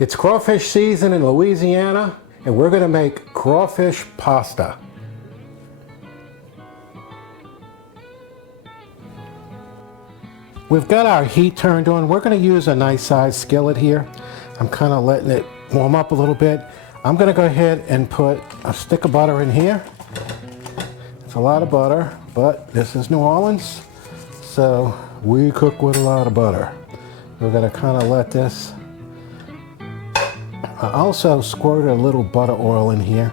It's crawfish season in Louisiana, and we're going to make crawfish pasta. We've got our heat turned on. We're going to use a nice sized skillet here. I'm kind of letting it warm up a little bit. I'm going to go ahead and put a stick of butter in here. It's a lot of butter, but this is New Orleans, so we cook with a lot of butter. We're going to kind of let this. I also squirted a little butter oil in here.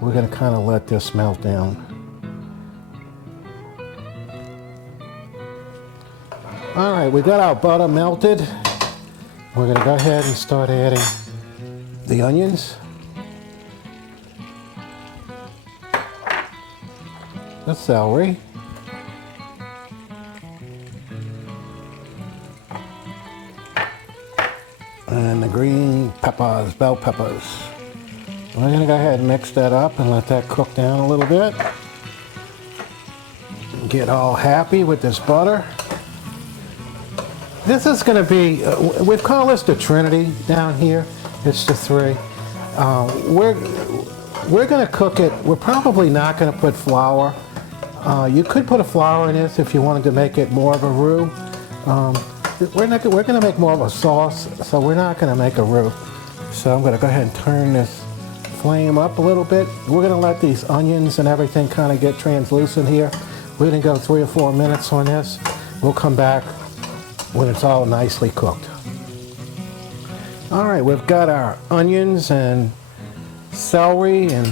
We're going to kind of let this melt down. All right, we got our butter melted. We're going to go ahead and start adding the onions, the celery, and the green peppers, bell peppers. We're going to go ahead and mix that up and let that cook down a little bit. Get all happy with this butter. This is going to be, we've called this the Trinity down here. It's the three. We're going to cook it. We're probably not going to put flour. You could put a flour in this if you wanted to make it more of a roux. We're going to make more of a sauce, so we're not going to make a roux. So I'm going to go ahead and turn this flame up a little bit. We're going to let these onions and everything kind of get translucent here. We're going to go 3 or 4 minutes on this. We'll come back when it's all nicely cooked. All right, we've got our onions and celery and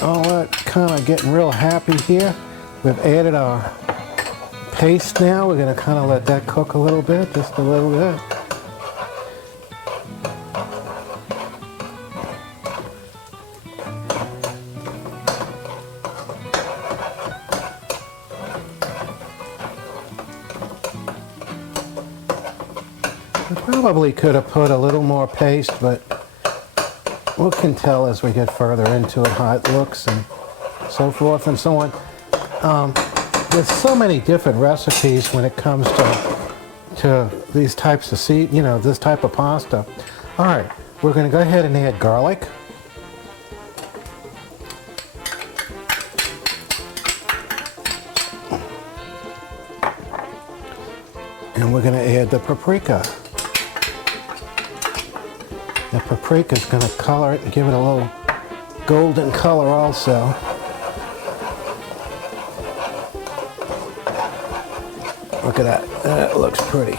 all that kind of getting real happy here. We've added our paste now. We're going to kind of let that cook a little bit, just a little bit. I probably could have put a little more paste, but we can tell as we get further into it how it looks and so forth and so on. There's so many different recipes when it comes to these types of this type of pasta. All right, we're going to go ahead and add garlic. And we're going to add the paprika. The paprika is going to color it and give it a little golden color also. Look at that. That looks pretty.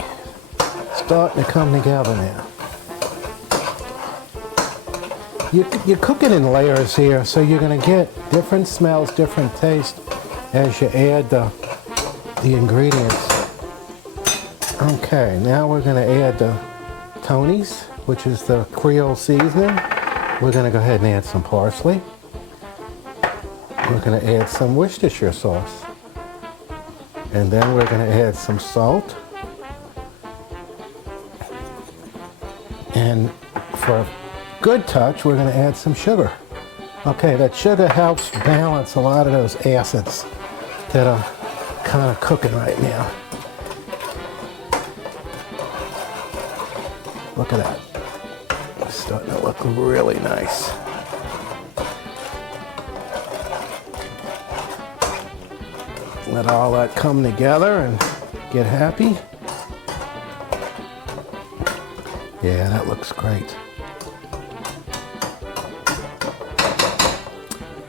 Starting to come together now. You cook it in layers here, so you're going to get different smells, different tastes as you add the ingredients. Okay, now we're going to add the Tony's, which is the Creole seasoning. We're going to go ahead and add some parsley. We're going to add some Worcestershire sauce. And then we're going to add some salt. And for a good touch, we're going to add some sugar. Okay, that sugar helps balance a lot of those acids that are kind of cooking right now. Look at that. It's starting to look really nice. Let all that come together and get happy. Yeah, that looks great.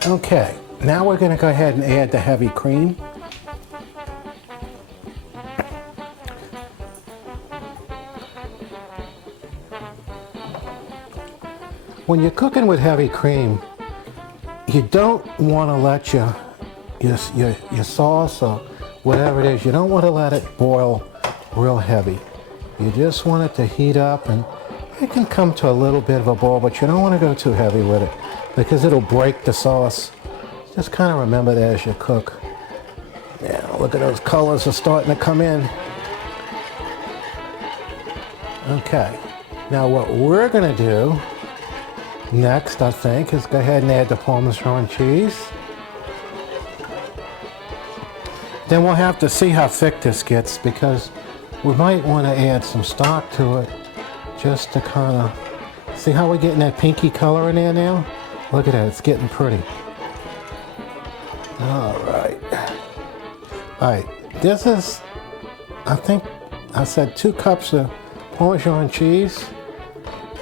Okay, now we're going to go ahead and add the heavy cream. When you're cooking with heavy cream, you don't want to let your sauce or whatever it is, you don't want to let it boil real heavy. You just want it to heat up, and it can come to a little bit of a boil, but you don't want to go too heavy with it because it'll break the sauce. Just kind of remember that as you cook. Yeah, look at those colors are starting to come in. Okay, now what we're going to do next, I think, is go ahead and add the Parmesan cheese. Then we'll have to see how thick this gets, because we might want to add some stock to it just to kind of See how we're getting that pinky color in there now? Look at that, it's getting pretty. All right. All right, this is, I think I said 2 cups of Parmesan cheese.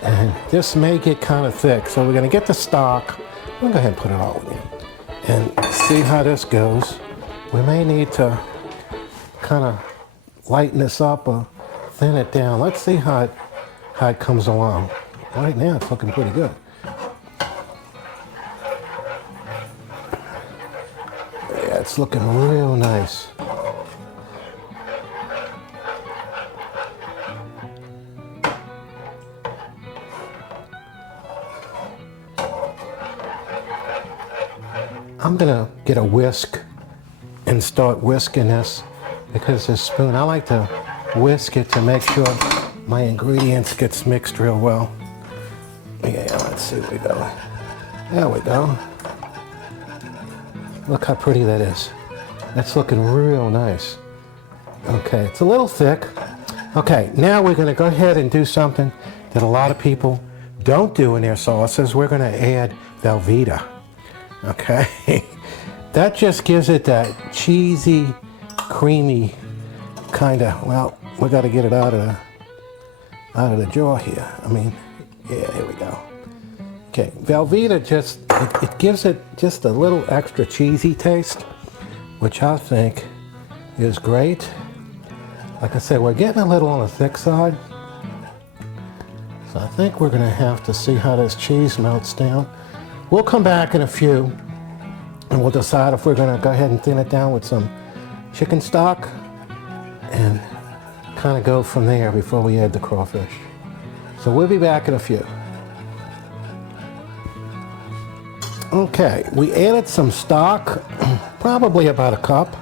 And this may get kind of thick, so we're gonna get the stock. We'll go ahead and put it all in and see how this goes. We may need to kind of lighten this up or thin it down. Let's see how it comes along. Right now it's looking pretty good. Yeah, it's looking real nice. I'm gonna get a whisk and start whisking this because this spoon, I like to whisk it to make sure my ingredients gets mixed real well. Yeah, let's see where we go. There we go. Look how pretty that is. That's looking real nice. Okay, it's a little thick. Okay, now we're gonna go ahead and do something that a lot of people don't do in their sauces. We're gonna add Velveeta. Okay, that just gives it that cheesy, creamy kind of, well, we got to get it out of the jar here. I mean, yeah, here we go. Okay, Velveeta just, it gives it just a little extra cheesy taste, which I think is great. Like I said, we're getting a little on the thick side. So I think we're gonna have to see how this cheese melts down. We'll come back in a few and we'll decide if we're gonna go ahead and thin it down with some chicken stock and kind of go from there before we add the crawfish. So we'll be back in a few. Okay, we added some stock, probably about a cup.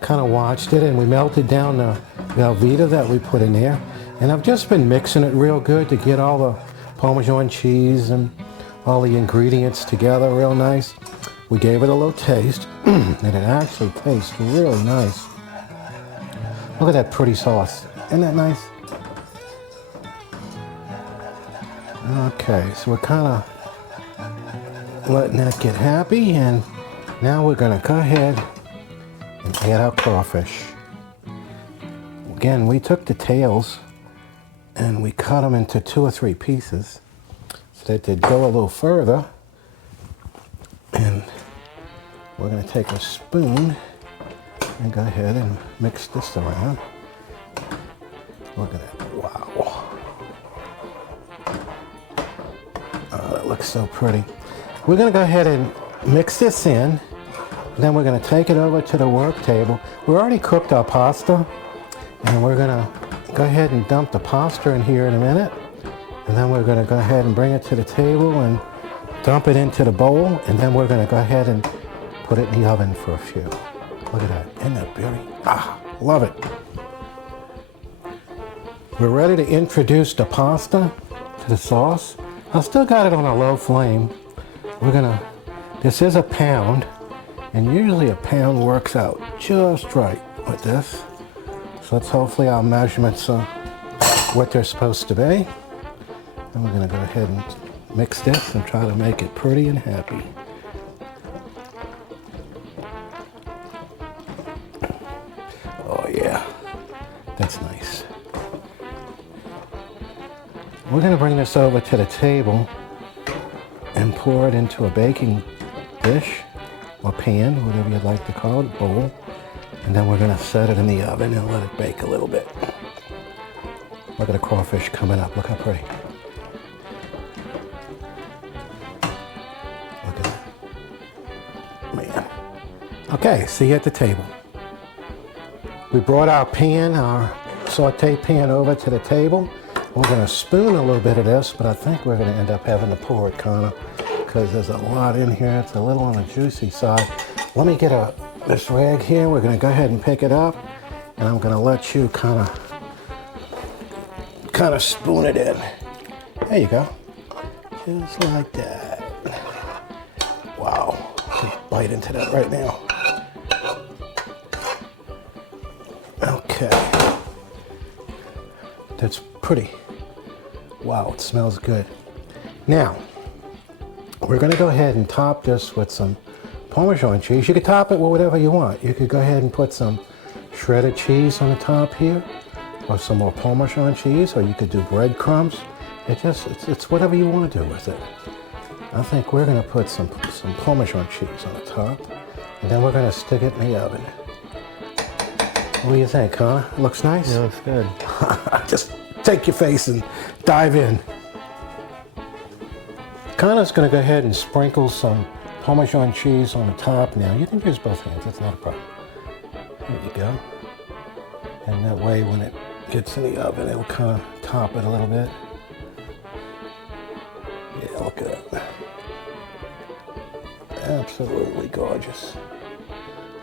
Kind of watched it and we melted down the Velveeta that we put in there. And I've just been mixing it real good to get all the Parmesan cheese and all the ingredients together real nice. We gave it a little taste and it actually tastes really nice. Look at that pretty sauce. Isn't that nice? Okay, so we're kind of letting that get happy and now we're gonna go ahead and add our crawfish. Again, we took the tails and we cut them into 2 or 3 pieces so that they'd go a little further. And we're going to take a spoon and go ahead and mix this around. Look at that, wow. Oh, that looks so pretty. We're going to go ahead and mix this in. Then we're going to take it over to the work table. We already cooked our pasta and we're going to go ahead and dump the pasta in here in a minute. And then we're going to go ahead and bring it to the table and dump it into the bowl. And then we're going to go ahead and put it in the oven for a few. Look at that, isn't that beauty? Ah, love it. We're ready to introduce the pasta to the sauce. I still got it on a low flame. This is a pound. And usually a pound works out just right with this. So let's hopefully our measurements are what they're supposed to be. And we're gonna go ahead and mix this and try to make it pretty and happy. Oh yeah, that's nice. We're gonna bring this over to the table and pour it into a baking dish or pan, whatever you'd like to call it, bowl. And then we're gonna set it in the oven and let it bake a little bit. Look at the crawfish coming up, look how pretty. Look at that, man. Okay, see you at the table. We brought our pan, our saute pan over to the table. We're gonna spoon a little bit of this, but I think we're gonna end up having to pour it kind of, because there's a lot in here. It's a little on the juicy side. Let me get this rag here. We're gonna go ahead and pick it up, and I'm gonna let you kind of spoon it in. There you go, just like that. Wow, just bite into that right now. Okay, that's pretty. Wow, it smells good. Now, we're going to go ahead and top this with some Parmesan cheese. You could top it with whatever you want. You could go ahead and put some shredded cheese on the top here, or some more Parmesan cheese, or you could do breadcrumbs. It's whatever you want to do with it. I think we're going to put some Parmesan cheese on the top, and then we're going to stick it in the oven. What do you think, huh? Looks nice? Yeah, looks good. Just take your face and dive in. Connor's going to go ahead and sprinkle some Parmesan cheese on the top now. You can use both hands, that's not a problem. There you go. And that way when it gets in the oven, it'll kind of top it a little bit. Yeah, look at that. Absolutely gorgeous.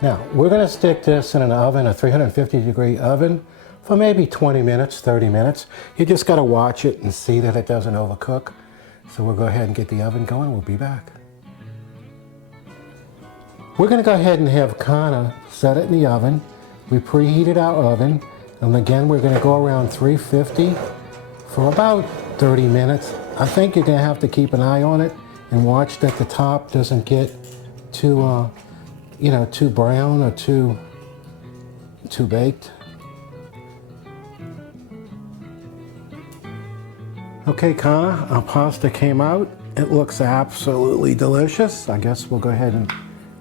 Now, we're going to stick this in an oven, a 350-degree oven, for maybe 20 minutes, 30 minutes. You just got to watch it and see that it doesn't overcook. So we'll go ahead and get the oven going. We'll be back. We're going to go ahead and have Connor set it in the oven. We preheated our oven. And again, we're going to go around 350 for about 30 minutes. I think you're going to have to keep an eye on it and watch that the top doesn't get too, too brown or too baked. Okay, Connor, our pasta came out. It looks absolutely delicious. I guess we'll go ahead and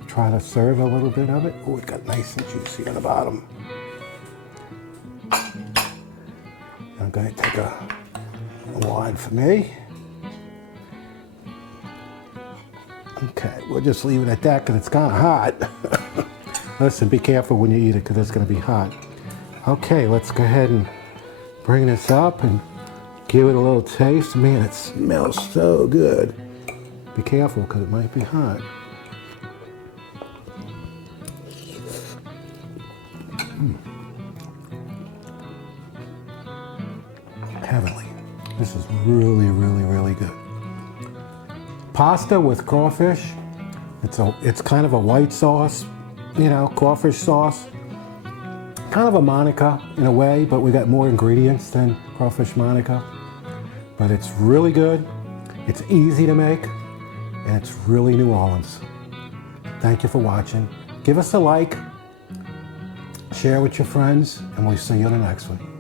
try to serve a little bit of it. Oh, it got nice and juicy on the bottom. I'm going to take a wine for me. Okay, we'll just leave it at that because it's kind of hot. Listen, be careful when you eat it because it's going to be hot. Okay, let's go ahead and bring this up and give it a little taste. Man, it smells so good. Be careful because it might be hot. Heavenly. This is really, really, really good. Pasta with crawfish. It's kind of a white sauce, crawfish sauce. Kind of a Monica in a way, but we got more ingredients than Crawfish Monica. But it's really good. It's easy to make, and it's really New Orleans. Thank you for watching. Give us a like, share with your friends, and we'll see you in the next one.